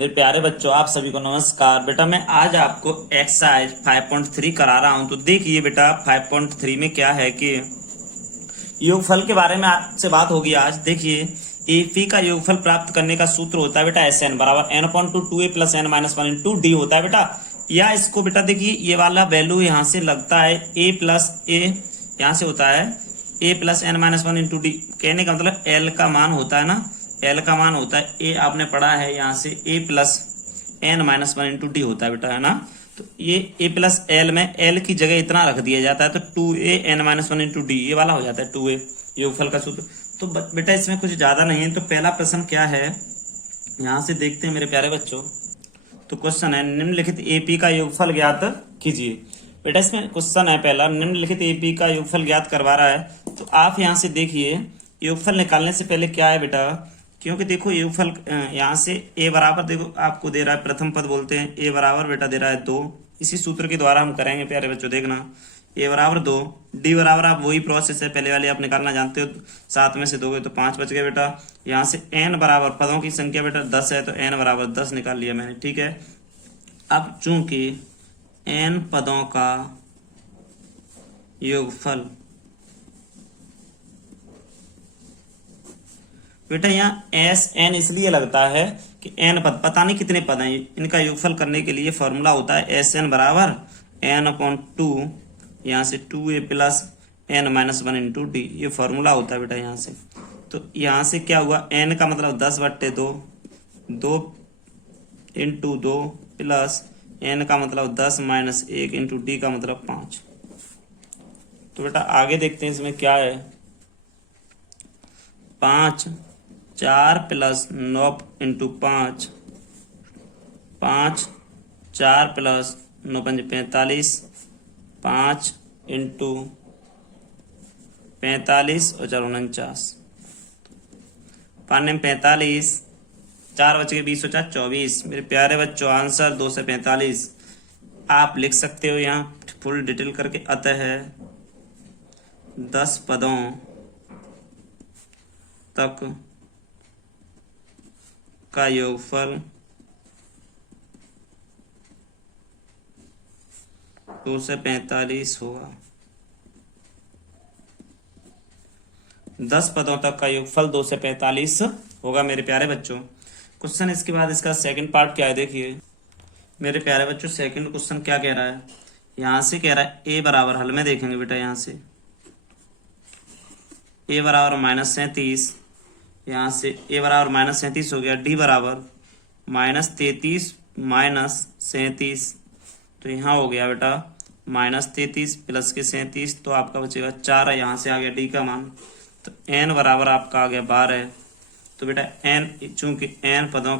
मेरे प्यारे बच्चों, आप सभी को नमस्कार। बेटा मैं आज आपको एक्सरसाइज 5.3 करा रहा हूं। तो देखिए बेटा 5.3 में क्या है कि योगफल के बारे में आपसे बात होगी आज। देखिए एपी का योगफल प्राप्त करने का सूत्र होता है बेटा एस एन बराबर एन अपॉन टू टू ए plus N minus one into D होता है बेटा। या इसको बेटा देखिए ये वाला वैल्यू यहाँ से लगता है ए प्लस ए, यहाँ से होता है A plus N minus one into D. कहने का मतलब एल का मान होता है ना, एल का मान होता है ए, आपने पढ़ा है यहाँ से A plus N minus one into D होता है बेटा, है ना। तो ये ए प्लस एल में एल की जगह इतना रख दिया जाता है तो two A N minus one into D ये वाला हो जाता है टू ए योगफल का सूत्र। तो बेटा इसमें कुछ ज्यादा नहीं है। तो पहला प्रश्न क्या है यहाँ से देखते हैं मेरे प्यारे बच्चों। तो क्वेश्चन है निम्नलिखित एपी का योगफल ज्ञात कीजिए। बेटा इसमें क्वेश्चन है पहला, निम्नलिखित एपी का योगफल ज्ञात करवा रहा है। तो आप यहाँ से देखिए योगफल निकालने से पहले क्या है बेटा, क्योंकि देखो योगफल यहाँ से ए बराबर देखो आपको दे रहा है, प्रथम पद बोलते हैं ए बराबर बेटा दे रहा है 2। इसी सूत्र के द्वारा हम करेंगे प्यारे बच्चों, देखना ए बराबर 2, डी बराबर आप वही प्रोसेस है पहले वाली आप निकालना जानते हो। 7 में से 2 गए तो 5 बच गए बेटा। यहाँ से एन बराबर पदों की संख्या बेटा 10 है तो एन बराबर 10 निकाल लिया मैंने, ठीक है। अब चूंकि एन पदों का योगफल बेटा यहाँ एस एन इसलिए लगता है कि एन पद पता नहीं कितने पद हैं, इनका योगफल करने के लिए फॉर्मूला होता है एस एन बराबर एन अपॉन टू, यहाँ से टू ए plus N minus one into D, ये फॉर्मूला होता है बेटा यहाँ से। तो यहाँ से क्या हुआ, एन का मतलब 10/2, 2 इंटू 2 प्लस एन का मतलब 10 माइनस 1 इंटू डी का मतलब 5। तो बेटा आगे देखते हैं इसमें क्या है। 5 4 प्लस 9 इंटू 5, 5 4 प्लस 9 5 45, 5 इंटू 45 और 4 49, 5 में 45, 4 बच के 20 और 4 24। मेरे प्यारे बच्चों आंसर 2 से 45 आप लिख सकते हो यहाँ फुल डिटेल करके। अतः 10 पदों तक का योगफल 2 से 45 होगा। 10 पदों तक का योगफल 2 से 45 होगा मेरे प्यारे बच्चों। क्वेश्चन इसके बाद इसका सेकंड पार्ट क्या है देखिए मेरे प्यारे बच्चों। सेकंड क्वेश्चन क्या कह रहा है, यहाँ से कह रहा है ए बराबर, हल में देखेंगे बेटा यहाँ से ए बराबर -37, यहाँ से ए बराबर -37 हो गया, डी बराबर -33 -37। तो यहाँ हो गया बेटा -33 प्लस के 37, तो आपका बचेगा 4 है, यहाँ से आ गया डी का मान। तो एन बराबर आपका आ गया 12। तो बेटा एन चूंकि एन पदों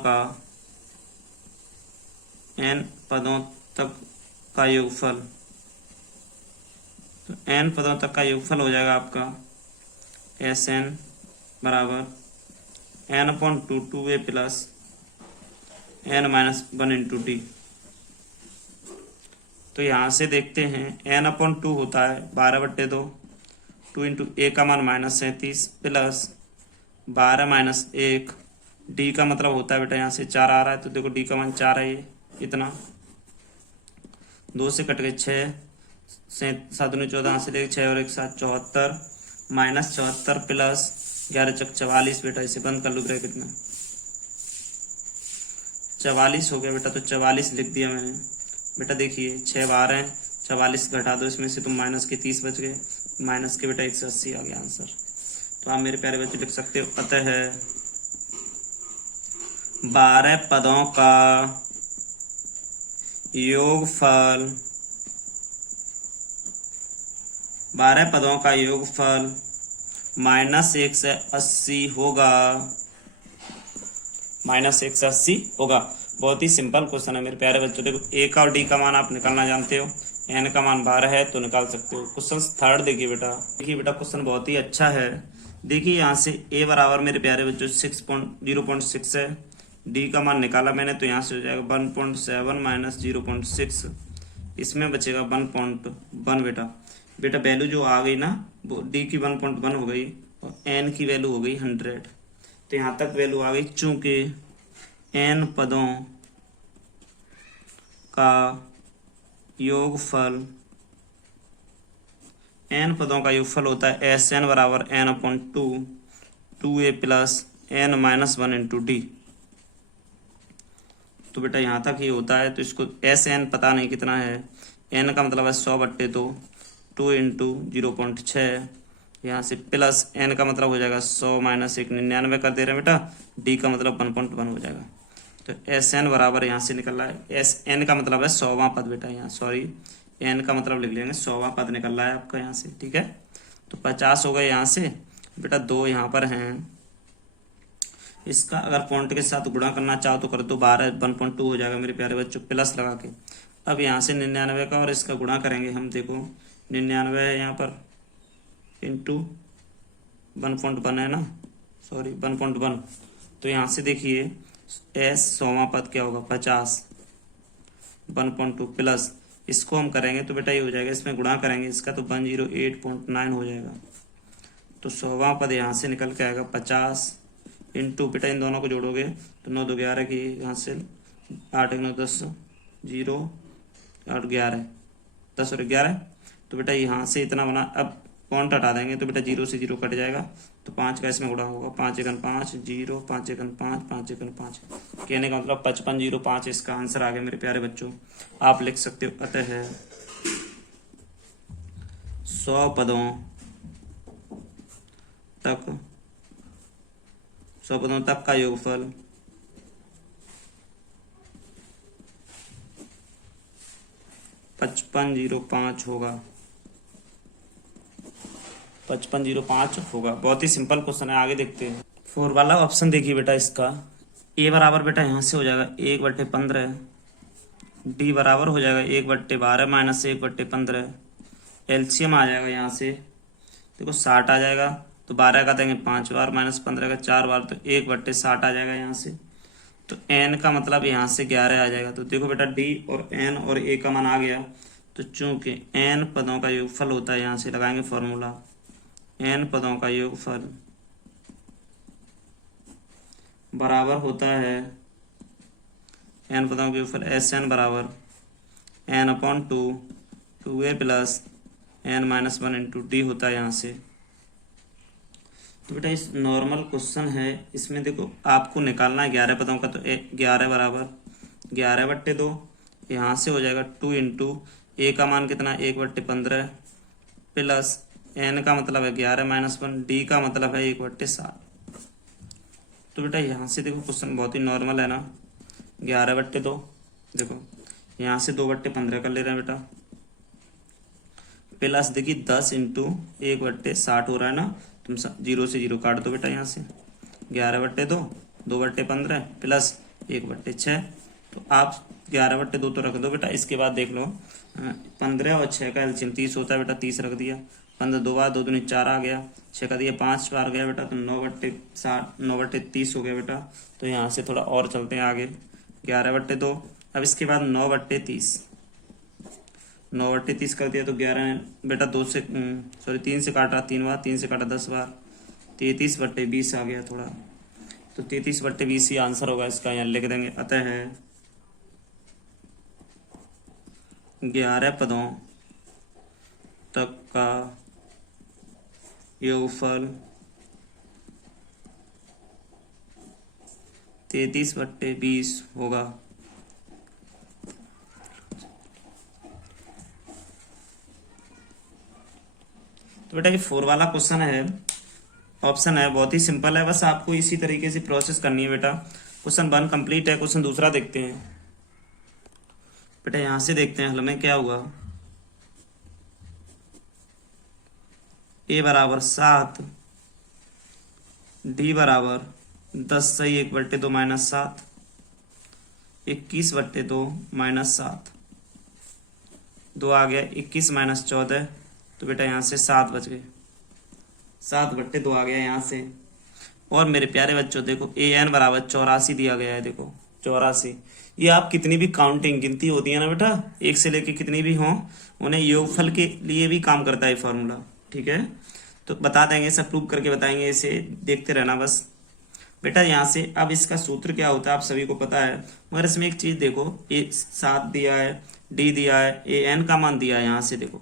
तक का योगफल, तो एन पदों तक का योगफल हो जाएगा आपका एस एन बराबर एन अपॉन टू टू ए plus N minus one into D. तो यहाँ से देखते हैं एन अपॉन टू होता है 12/2, 2 इंटू ए का मान -37 प्लस 12 माइनस 1, डी का मतलब होता है बेटा यहाँ से 4 आ रहा है तो देखो डी का मान 4 है, ये इतना 2 से कट गए 6, 7 दूनी 14 से लेकर 6 और 1 7 74 -74 प्लस 11 चक 44 बेटा, इसे बंद कर लो ब्रैकेट में। 44 हो गया बेटा, तो 44 लिख दिया मैंने बेटा। देखिए 6 बार हैं, 44 घटा दो इसमें से तो माइनस के 30 बच गए, माइनस के बेटा 180 आ गया आंसर। तो आप मेरे प्यारे बच्चे लिख सकते हो अतः 12 पदों का योगफल, 12 पदों का योगफल -1 से 80 होगा, -1 से 80 होगा। बहुत ही सिंपल क्वेश्चन है मेरे प्यारे बच्चों। देखो ए का और डी का मान आप निकालना जानते हो, एन का मान 12 है तो निकाल सकते हो। क्वेश्चन थर्ड देखिए बेटा, क्वेश्चन बहुत ही अच्छा है। देखिए यहाँ से ए बराबर मेरे प्यारे बच्चों 0.6 है, डी का मान निकाला मैंने तो यहाँ से हो जाएगा 1.7 माइनस 0.6, इसमें बचेगा 1.1 बेटा वैल्यू जो आ गई ना वो डी की 1.1 हो गई और एन की वैल्यू हो गई 100। तो यहाँ तक वैल्यू आ गई। चूंकि n पदों का योगफल, n पदों का योगफल होता है एस एन बराबर n अपॉन टू ए plus n minus one into D. तो बेटा यहाँ तक ये होता है, तो इसको एस एन पता नहीं कितना है, n का मतलब है 100/2, 2 इंटू 0.6, यहाँ से प्लस n का मतलब हो जाएगा 100 माइनस 1 99 कर दे रहे हैं बेटा, d का मतलब 1.1 हो जाएगा। तो एस एन बराबर यहाँ से निकल रहा है, एस एन का मतलब है 100वां पद बेटा, यहाँ सॉरी एन का मतलब लिख लेंगे, 100वां पद निकल रहा है आपका यहाँ से, ठीक है। तो 50 हो गए यहाँ से बेटा, 2 यहाँ पर हैं, इसका अगर पॉइंट के साथ गुणा करना चाहो तो कर दो, 12 1.2 हो जाएगा मेरे प्यारे बच्चों, प्लस लगा के। अब यहाँ से 99 का और इसका गुणा करेंगे हम, देखो 99 है यहाँ पर इंटू 1.1 है ना, सॉरी 1.1। तो यहाँ से देखिए एस 100वां पद क्या होगा 50, 1.2 प्लस इसको हम करेंगे तो बेटा ये हो जाएगा, इसमें गुणा करेंगे इसका तो 108.9 हो जाएगा। तो 100वां पद यहाँ से निकल के आएगा 50 इंटू बेटा इन दोनों को जोड़ोगे तो 9 2 11 की यहाँ से 8 1 9 10 0 8 11 10 और 11, तो बेटा यहाँ से इतना बना। अब पॉइंट हटा देंगे तो बेटा 0 से 0 कट जाएगा, तो 5 का इसमें गुणा होगा, 5 1 5 0 5 1 5 5 1 5, कहने का मतलब 5505 इसका आंसर आ गया मेरे प्यारे बच्चों, आप लिख सकते हो। अतः 100 पदों तक का योगफल 5505 होगा, 5505 होगा। बहुत ही सिंपल क्वेश्चन है, आगे देखते हैं। 4 वाला ऑप्शन देखिए बेटा, इसका ए बराबर बेटा यहाँ से हो जाएगा 1/15, डी बराबर हो जाएगा 1/12 माइनस 1/15, एलसीएम आ जाएगा यहाँ से देखो 60 आ जाएगा, तो 12 का देंगे 5 बार माइनस 15 का 4 बार, तो 1/60 आ जाएगा यहाँ से। तो एन का मतलब यहाँ से 11 आ जाएगा। तो देखो बेटा डी और एन और ए का मान आ गया, तो चूंकि एन पदों का योगफल होता है, यहाँ से लगाएंगे फॉर्मूला, एन पदों का योगफल बराबर होता है, एन पदों का योगफल एस एन बराबर N upon 2 A plus N minus 1 into D होता है यहाँ से। तो बेटा इस नॉर्मल क्वेश्चन है, इसमें देखो आपको निकालना है 11 पदों का, तो 11 बराबर 11/2, यहाँ से हो जाएगा 2 इंटू ए का मान कितना 1/15 प्लस एन का मतलब है 11 माइनस 1, डी का मतलब है 1/7। तो बेटा यहाँ से देखो क्वेश्चन बहुत ही नॉर्मल है ना, 11/2, देखो यहाँ से 2/15 कर ले रहे हैं बेटा, प्लस देखिए 10 इंटू 1/60 हो रहा है ना, तुम 0 से 0 काट दो बेटा, यहाँ से 11/2 2/15 प्लस 1/6, तो आप 11/2 तो रख दो बेटा। इसके बाद देख लो 15 और 6 का एलसीएम 30 होता है बेटा, 30 रख दिया, 15 2 बार 2 दूनी 4 आ गया, 6 का दिया 5 बार गया बेटा, तो 9/30 हो गया बेटा। तो यहाँ से थोड़ा और चलते हैं आगे, 11/2, अब इसके बाद 9/30 कर दिया, तो 11 बेटा 3 से काटा 3 बार, 3 से काटा 10 बार, 33/20 आ गया थोड़ा, तो 33/20 ही आंसर होगा इसका, यहाँ लिख देंगे। अतः है 11 पदों तक का योगफल 33/20 होगा। तो बेटा ये 4 वाला क्वेश्चन है, ऑप्शन है, बहुत ही सिंपल है, बस आपको इसी तरीके से प्रोसेस करनी है बेटा। क्वेश्चन 1 कंप्लीट है, क्वेश्चन दूसरा देखते हैं बेटा। यहां से देखते हैं हल में क्या हुआ, ए बराबर 7, डी बराबर 10 सही 1/2 माइनस 7, 21/2 माइनस 7, 2 आ गया 21 माइनस 14, तो बेटा यहाँ से 7 बच गए, 7/2 आ गया यहाँ से। और मेरे प्यारे बच्चों देखो ए एन बराबर 84 दिया गया है, देखो 84, ये आप कितनी भी काउंटिंग गिनती होती है ना बेटा, एक से लेके कितनी भी हों, उन्हें योगफल के लिए भी काम करता है फॉर्मूला, ठीक है। तो बता देंगे, सब प्रूव करके बताएंगे, इसे देखते रहना बस। बेटा यहाँ से अब इसका सूत्र क्या होता है आप सभी को पता है, मगर इसमें एक चीज देखो, ए 7 दिया है, डी दिया है, ए एन का मान दिया है। यहाँ से देखो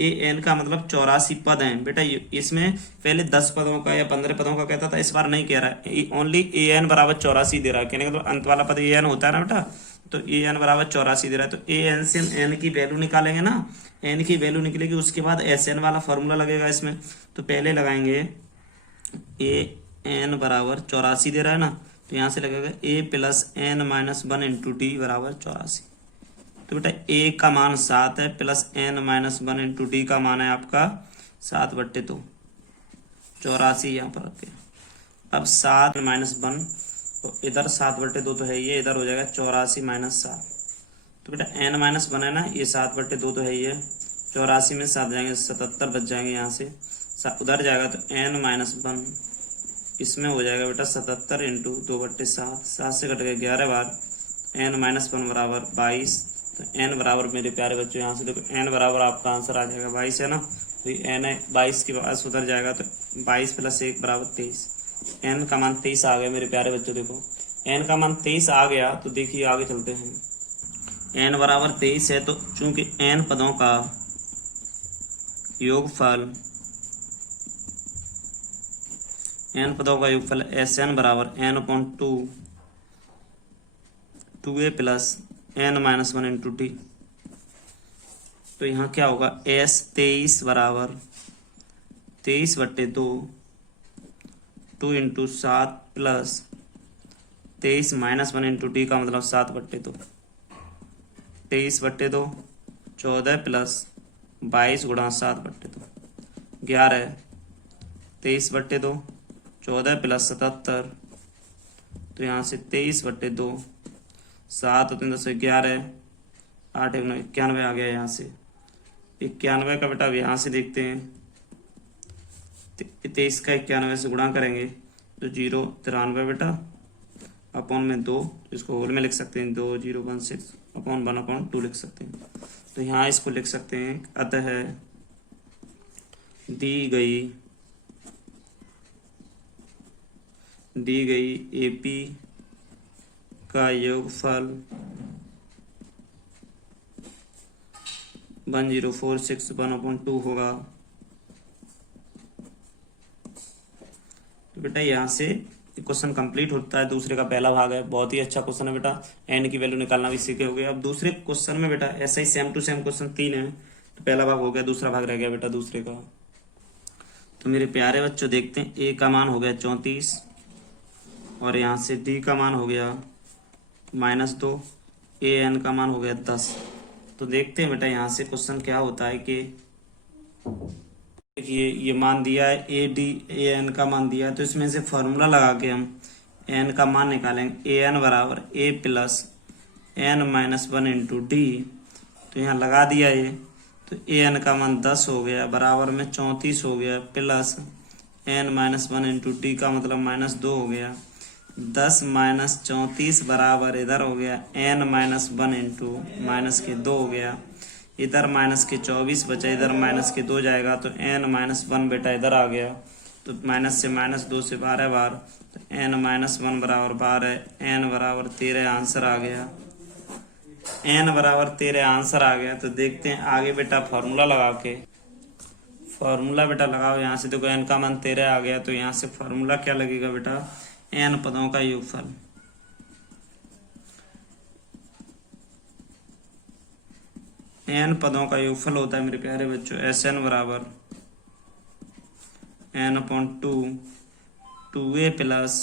ए एन का मतलब 84 पद हैं बेटा। इसमें पहले 10 पदों का या 15 पदों का कहता था, इस बार नहीं कह रहा है, ओनली ए एन बराबर 84 दे रहा है। कहने का मतलब अंत वाला पद ए एन होता है ना बेटा, तो ए एन बराबर 84 दे रहा है। तो ए एन से एन की वैल्यू निकालेंगे ना, एन की वैल्यू निकलेगी, उसके बाद एस एन वाला फॉर्मूला लगेगा इसमें। तो पहले लगाएंगे ए एन बराबर 84 दे रहा है ना, तो यहाँ से लगेगा A plus N minus 1 into D बराबर 84। तो बेटा ए का मान 7 है, plus N minus 1 into D का मान है आपका 7/2, 84 यहाँ पर रखे। अब 7 माइनस 1, तो इधर 7/2 तो है, ये इधर हो जाएगा 84 माइनस 7। तो बेटा एन माइनस 1 है ना, ये 7/2 तो है, ये 84 में 7 जाएंगे 77 बच जाएंगे। यहाँ से उधर जाएगा तो एन माइनस 1, इसमें हो जाएगा बेटा 77 इंटू 2/7, 7 से कट गए 11 बार, एन माइनस 1 बराबर 22। तो एन बराबर मेरे प्यारे बच्चों यहाँ से देखो एन बराबर आपका आंसर आ जाएगा 22 है ना, तो एन है 22 के पास उधर जाएगा तो 22 + 1 बराबर 23। एन का मान 23 आ गया मेरे प्यारे बच्चों। देखो एन का मान 23 आ गया, तो देखिए आगे चलते हैं। एन बराबर 23 है, तो चूंकि एन पदों का योगफल, एन पदों का योगफल एस एन बराबर n/2 2a plus N minus 1 into D. तो यहाँ क्या होगा, एस 23 बराबर 23/2, 2 into 7 plus 23 minus 1 into D का मतलब 7/2, 23/2 14 प्लस 22 गुणा 7/2 11, 23/2 14 प्लस 77, तो यहाँ से 23/2, 7 3 10 11, 8 1 91 आ गया। यहाँ से 91 का बेटा अब यहाँ से देखते हैं, 23 का 91 से गुणा करेंगे तो 0 93 बेटा, अपॉन में 2, इसको होल में लिख सकते हैं 2016 अपॉन 1/2 लिख सकते हैं। तो यहाँ इसको लिख सकते हैं, अतः दी गई एपी का योगफल 1046 1/2 होगा। तो बेटा यहाँ से क्वेश्चन कंप्लीट होता है। दूसरे का पहला भाग है, बहुत ही अच्छा क्वेश्चन है बेटा, एन की वैल्यू निकालना भी सीखे हो गए। अब दूसरे क्वेश्चन में बेटा ऐसा ही सेम टू सेम क्वेश्चन 3 है, तो पहला भाग हो गया, दूसरा भाग रह गया बेटा दूसरे का। तो मेरे प्यारे बच्चों देखते हैं, ए का मान हो गया 34 और यहाँ से डी का मान हो गया -2, ए एन का मान हो गया 10। तो देखते हैं बेटा यहाँ से क्वेश्चन क्या होता है कि देखिए ये मान दिया है, ए डी ए एन का मान दिया है, तो इसमें से फॉर्मूला लगा के हम एन का मान निकालेंगे। ए एन बराबर A plus N minus 1 into D. तो यहाँ लगा दिया ये, तो ए एन का मान 10 हो गया, बराबर में 34 हो गया, plus N minus 1 into D का मतलब -2 हो गया। 10 माइनस 34 बराबर इधर हो गया एन माइनस 1 इंटू -2 हो गया, इधर -24 बचा, इधर -2 जाएगा, तो एन माइनस 1 बेटा इधर आ गया, तो माइनस से -2 से 12 बार, तो एन माइनस 1 बराबर 12, एन बराबर 13 आंसर आ गया। एन बराबर 13 आंसर आ गया। तो देखते हैं आगे बेटा फॉर्मूला लगा के, फॉर्मूला बेटा लगाओ। यहाँ से देखो एन का मान 13 आ गया, तो यहाँ से फॉर्मूला क्या लगेगा बेटा, एन पदों का योगफल, एन पदों का योगफल होता है मेरे प्यारे बच्चों एस एन बराबर n/2 2a plus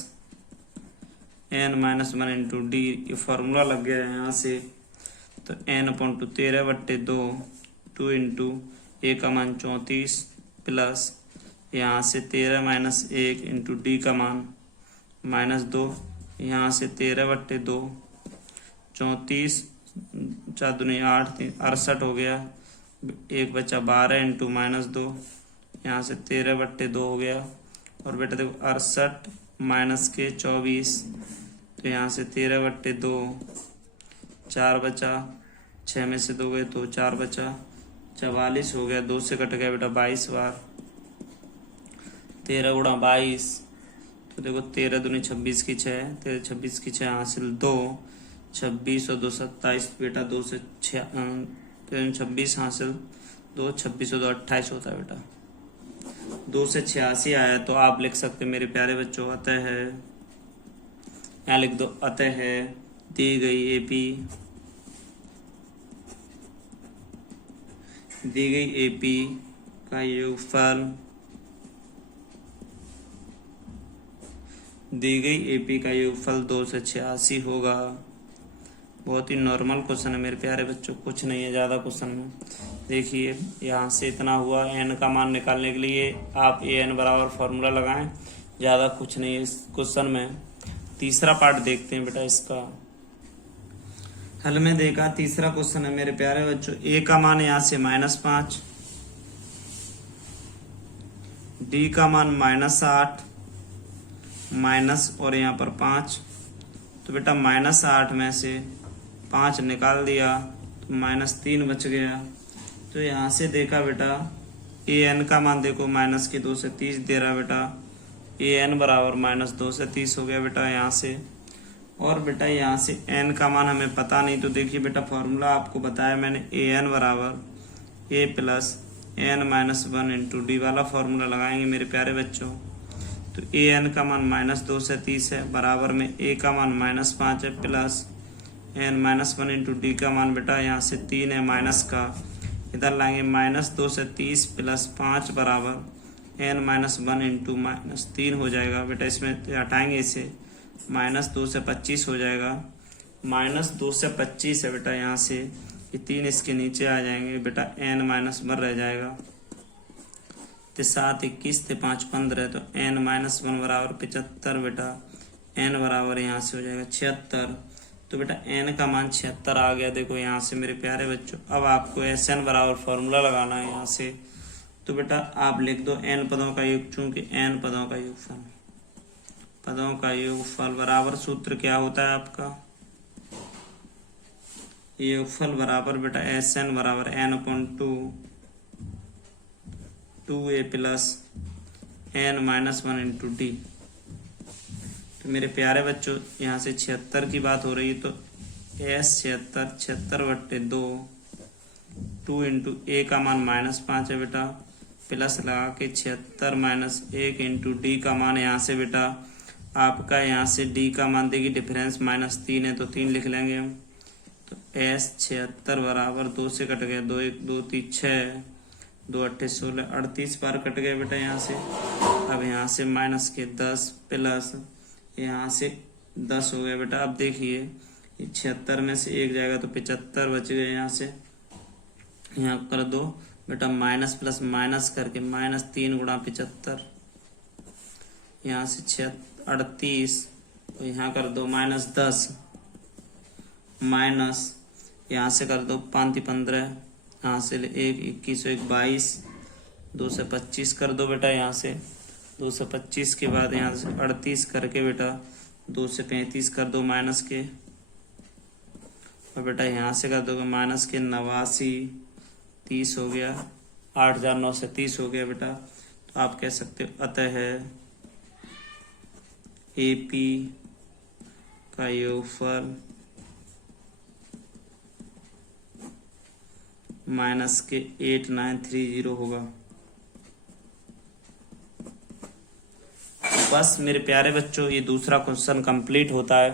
N minus 1 into D. ये फॉर्मूला लग गया है यहाँ से, तो n/2 13/2 2 इंटू ए का मान 34 प्लस यहाँ से 13 माइनस 1 इंटू डी का मान -2, यहाँ से 13/2 34 4 दूनी 8 68 हो गया, एक बचा 12 इंटू -2, यहाँ से 13/2 हो गया। और बेटा देखो 68 माइनस के 24, तो यहाँ से 13/2 4 बचा, 6 में से 2 गए तो 4 बचा, 44 हो गया, 2 से कट गया बेटा 22 बार, 13 × 22, तो देखो 13 दूनी 26 की 6, 13 26 की 6 हासिल 2, 26 और 2 27 बेटा 2 से 26 हासिल 2, 26 और 2 28 होता है बेटा। 2 से 86 आया तो आप लिख सकते मेरे प्यारे बच्चों अतः है, यहाँ लिख दो अतः है दी गई एपी का योगफल दी गई एपी का योगफल 2 से 86 होगा। बहुत ही नॉर्मल क्वेश्चन है मेरे प्यारे बच्चों, कुछ नहीं है ज़्यादा क्वेश्चन में। देखिए यहाँ से इतना हुआ, एन का मान निकालने के लिए आप ए एन बराबर फॉर्मूला लगाएं, ज़्यादा कुछ नहीं है इस क्वेश्चन में। तीसरा पार्ट देखते हैं बेटा इसका हल में। देखा तीसरा क्वेश्चन है मेरे प्यारे बच्चों, ए का मान यहाँ से -5, डी का मान -8 माइनस और यहाँ पर 5, तो बेटा -8 में से 5 निकाल दिया तो -3 बच गया। तो यहाँ से देखा बेटा ए एन का मान देखो -2 से 30 दे रहा बेटा, ए एन बराबर -2 से 30 हो गया बेटा यहाँ से। और बेटा यहाँ से एन का मान हमें पता नहीं, तो देखिए बेटा फॉर्मूला आपको बताया मैंने, ए एन बराबर A plus N -1 into D वाला फॉर्मूला लगाएंगे मेरे प्यारे बच्चों। तो ए एन का मान -2 से 30 है, बराबर में ए का मान -5 है प्लस एन -1 इंटू डी का मान बेटा यहाँ से 3 है माइनस का, इधर लाएंगे -2 से 30 प्लस 5 बराबर एन -1 इंटू -3 हो जाएगा बेटा। इसमें हटाएंगे इसे, -2 से 25 हो जाएगा, -2 से 25 है बेटा यहाँ से, ये 3 इसके नीचे आ जाएंगे बेटा, n -1 रह जाएगा। तो 7 21 थे 5 15, तो n -1 बराबर 75 बेटा, n बराबर यहाँ से हो जाएगा 76। तो बेटा n का मान 76 आ गया देखो यहाँ से मेरे प्यारे बच्चों। अब आपको SN बराबर फॉर्मूला लगाना है यहाँ से, तो बेटा आप लिख दो n पदों का योग, चूंकि n पदों का योगफल, पदों का योगफल बराबर सूत्र क्या होता है आपका, योगफल बराबर बेटा SN बराबर n/2 2a plus n -1 into D. तो मेरे प्यारे बच्चों यहाँ से 76 की बात हो रही है, तो S 76/2 2 इंटू ए का मान -5 है बेटा, प्लस लगा के 76 माइनस 1 इंटू डी का मान यहाँ से बेटा आपका, यहाँ से डी का मान देखिए डिफरेंस -3 है तो 3 लिख लेंगे हम। तो S 76 बराबर 2 से कट गया, 2 1 2 3 6 2 8 16 38 बार कट गया बेटा यहाँ से। अब यहाँ से माइनस के 10 प्लस यहाँ से 10 हो गया बेटा। अब देखिए 76 में से 1 जाएगा तो 75 बच गए, यहाँ से यहाँ कर दो बेटा, माइनस प्लस माइनस करके -3 गुणा 75, यहाँ से 38 तो यहाँ कर दो -10 माइनस, यहाँ से कर दो 5 15, यहाँ से 1 21 1 22, 2 से 25 कर दो बेटा, यहाँ से 2 से 25 के बाद यहाँ से 38 करके बेटा 2 से 35 कर दो माइनस के, और बेटा यहाँ से कर दोगे माइनस के 89 30 हो गया, 8009 से 30 हो गया बेटा। तो आप कह सकते हो अतः है एपी का योगफल माइनस के 8930 होगा। बस मेरे प्यारे बच्चों ये दूसरा क्वेश्चन कंप्लीट होता है।